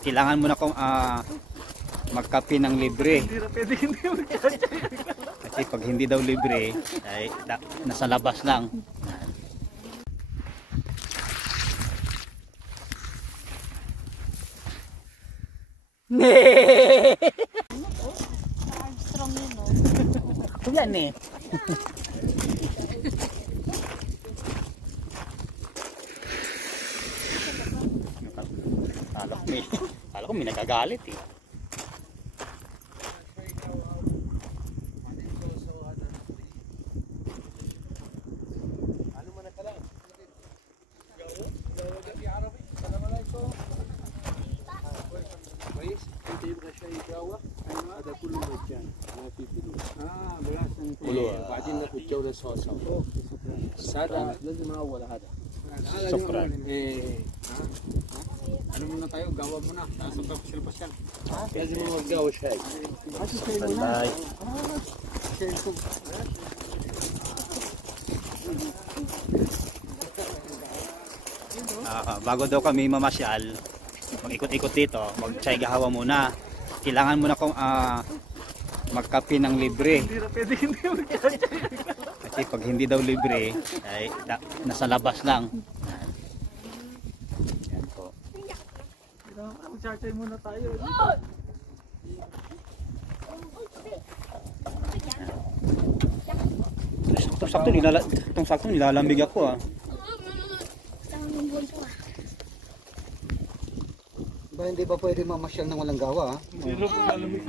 kailangan mo na kung magkape ng libre. Hindi na pwede hindi magkachay. Kasi pag hindi daw libre, ay nasa labas lang. Strong yun, no? Yan eh. Kala ko may nagagalit eh. هذا كله مجان ما في فلوس. بلاش وبعدين ناخذ جوله صوصه. هذا لازم اول هذا. شكرا. Ano muna tayo, gawa muna. Nasa tapos yan. Lazim mo maggawa siya. Bye. Bago daw kami mamasyal, mag-ikot-ikot dito, mag-tsay gahawa muna. Kailangan mo na kung magkape ng libre. Hindi na pwede hindi magkachay. Kasi pag hindi daw libre, ay nasa labas lang. Yan po. Magkachay muna tayo. Itong sakto nilalambig ako ah. Ba hindi ba pwede mamasyal ng walang gawa? Zero po malamig.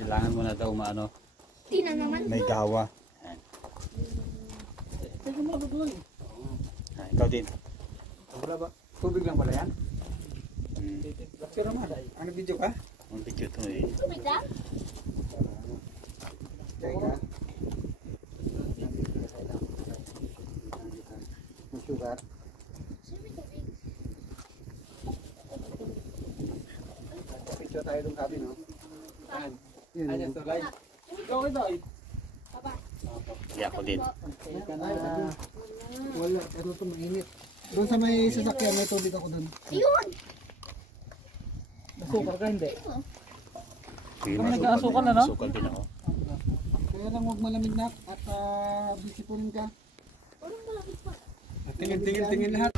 Kailangan mo na daw may gawa. Ikaw din. Wala ba? Tubig lang pala yan? Pero maday. Ano video ka? Ang video to eh. Teka. May sugar. Picture tayo ng kabi, no? Ano to guys? Ikaw ito. Hindi ako din. Wala, ano to mainit. Doon sa may sasakyan, may tubig ako doon. Nasukal ka hindi? Nag-aasukal na no? Asukal din ako. Kaya lang huwag malamig na at bisipunin ka. Tingin lahat.